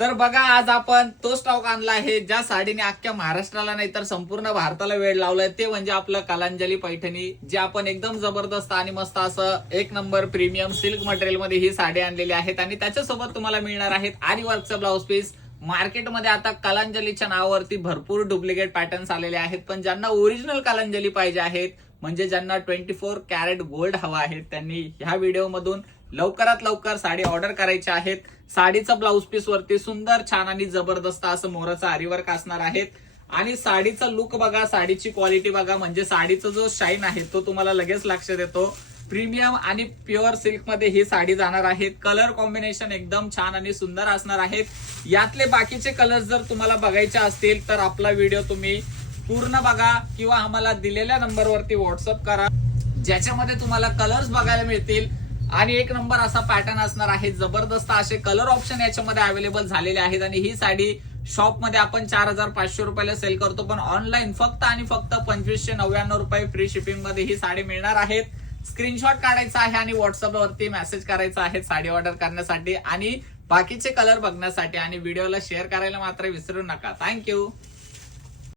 तर बघा आज आपण तो स्टॉक आणला आहे ज्या साडीने अख्ख्या महाराष्ट्राला नाही तर संपूर्ण भारताला वेळ लावलाय, ते म्हणजे आपलं कलांजली पैठणी, जे आपण एकदम जबरदस्त आणि मस्त असं एक नंबर प्रीमियम सिल्क मटेरियल मध्ये ही साडी आणलेली आहेत आणि त्याच्यासोबत तुम्हाला मिळणार आहेत आरी वर्कचं ब्लाउज पीस। मार्केटमध्ये आता कलांजलीच्या नावावरती भरपूर डुप्लिकेट पॅटर्न्स आलेले आहेत, पण ज्यांना ओरिजिनल कलांजली पाहिजे आहेत, म्हणजे ज्यांना 24 कॅरेट गोल्ड हवा आहे, त्यांनी ह्या व्हिडिओ मधून लवकरात लवकर साडी ऑर्डर करायची आहेत। साडीचा ब्लाउज पीस वरती सुंदर छान आणि जबरदस्त असं मोराचं आरीवर्क असणार आहेत आणि साडीचा लुक बघा, साडीची क्वालिटी बघा, म्हणजे साडीचा जो शाईन आहे तो तुम्हाला लगेच लक्षात येतो। प्रीमियम आणि प्युअर सिल्क मध्ये ही साडी जाणार आहे। कलर कॉम्बिनेशन एकदम छान आणि सुंदर असणार आहेत। यातले बाकीचे कलर जर तुम्हाला बघायचे असतील तर आपला व्हिडिओ तुम्ही पूर्ण बघा किंवा आम्हाला दिलेल्या नंबरवरती व्हॉट्सअप करा, ज्याच्यामध्ये तुम्हाला कलर्स बघायला मिळतील आणि एक नंबर असा पॅटर्न असणार आहे। जबरदस्त असे कलर ऑप्शन याच्यामध्ये अवेलेबल झालेले आहेत आणि ही साडी शॉप मध्ये आपण 4500 रुपयाला सेल करतो, पण ऑनलाईन फक्त आणि फक्त 2599 रुपये फ्री शिपिंग मध्ये ही साडी मिळणार आहेत। स्क्रीनशॉट काढायचा आहे आणि व्हॉट्सअप वरती मेसेज करायचा आहे साडी ऑर्डर करण्यासाठी आणि बाकीचे कलर बघण्यासाठी, आणि व्हिडिओला शेअर करायला मात्र विसरू नका। थँक्यू।